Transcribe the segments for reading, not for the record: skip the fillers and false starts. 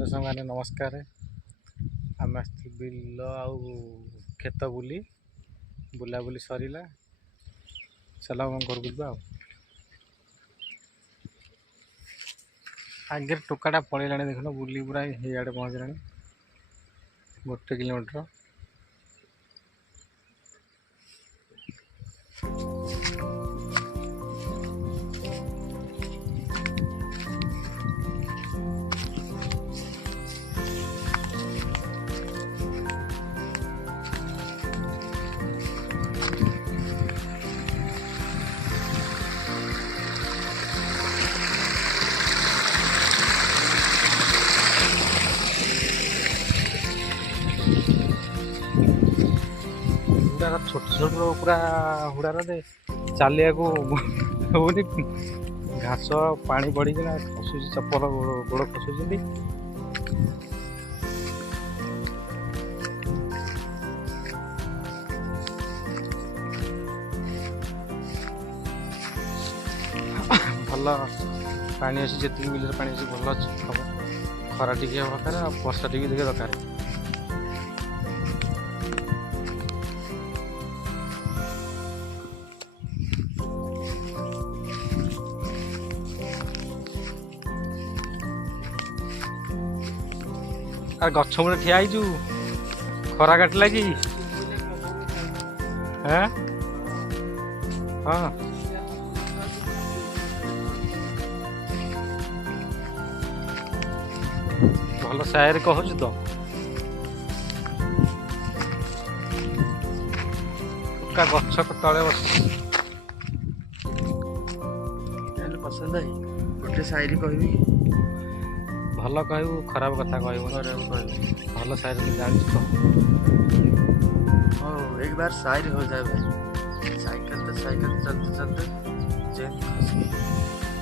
सारे नमस्कार। आम बिल आउ खेत बुलाबुली सरला चल घर को जा आगे टोकाटा पलैला देखल बुली पूरा हियाड़े पहुँचला 1 किलोमीटर। छोट छोट पूरा हुड़ार चलिया को घास पानी पड़ीना खसुची चप्पल गोड़ खसुच्च। भल पानी अच्छी जी बिल पानी अच्छी भल हम खरा टी दरकार वर्षा टी दरकार। गछ मूले ठिया खरा काटला कि हाँ भल सायर कहु तो गछ तले बस पसंद है गोटे शायरी कहबी भल कहू खराब कथा भल शायरी जान तो एक बार शायरी हो जाए भाई। साइकिल चलते चलते चेन खस गई।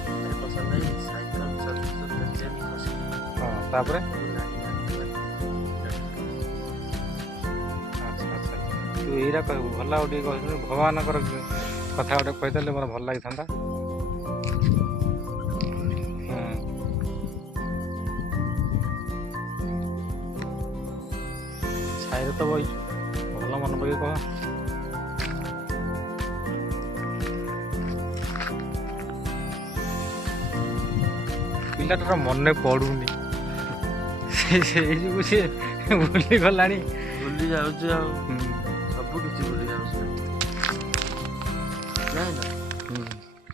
मेरे पसंद है साइकिल चलते चलते चेन खस गई। हाँ तापरे तू यहीरा कहू भल गोटे कह भगवान कथा गोटे कहीदे मोर भल लगी था। शायद तो बही भल मन पकड़ कह पिलाटार मन पड़ूनी सी भूली गला भूली जाऊँ सब किसी भूली जाऊँ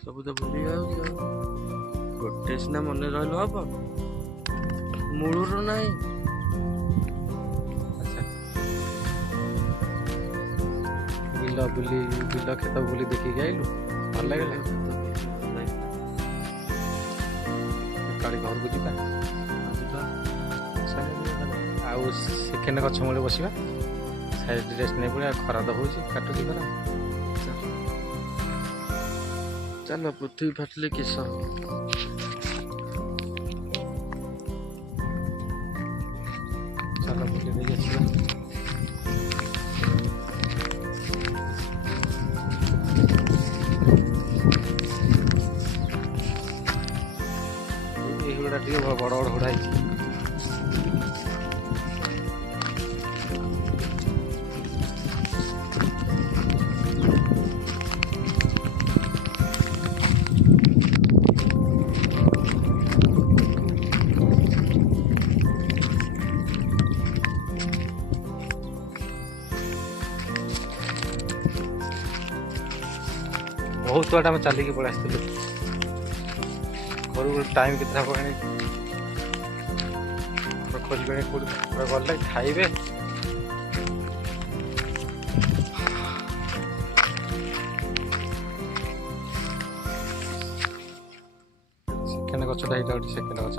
सब तो भूली जाऊँ गोटे सीना मन रहा हम मूलर ना बिल खेत बुली देखिक आइलु भल लगे काली घर को जा आउ सेकेंड गछ मूले बसवा साइड रेस्ट नहीं पड़ा खरा तो हो काटुची खरा। चल पृथ्वी फाटले किस चल बुली देखिए बड़ बड़ हुड़ा बहुत बाट आम चलिकी पलि आसलु घर टाइम के खोजबे गले खाइबे सेकेंड गछटा एटा गोटे सेकेंड गछ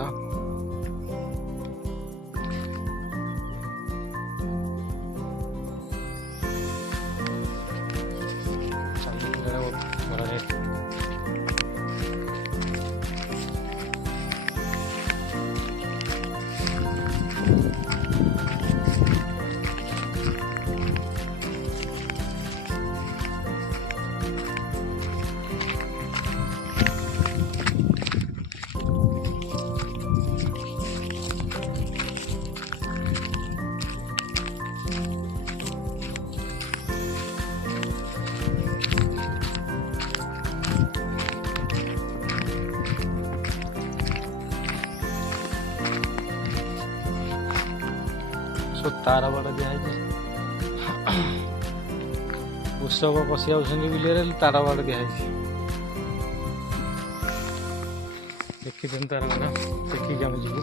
ସବୁ ତାର ବାଡ଼ ଦିଆହେଇଛି। କୃଷକ ପଶି ଯାଉଛନ୍ତି ବିଲରେ, ତାର ବାଡ଼ ଦିଆହେଇଛି। ଦେଖିଛନ୍ତି ତାର ବାଡ଼, ଦେଖିକି ଆମେ ଯିବୁ।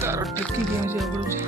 ତାର ଟେକିକି ଆମେ ଯିବାକୁ ପଡ଼ୁଛି।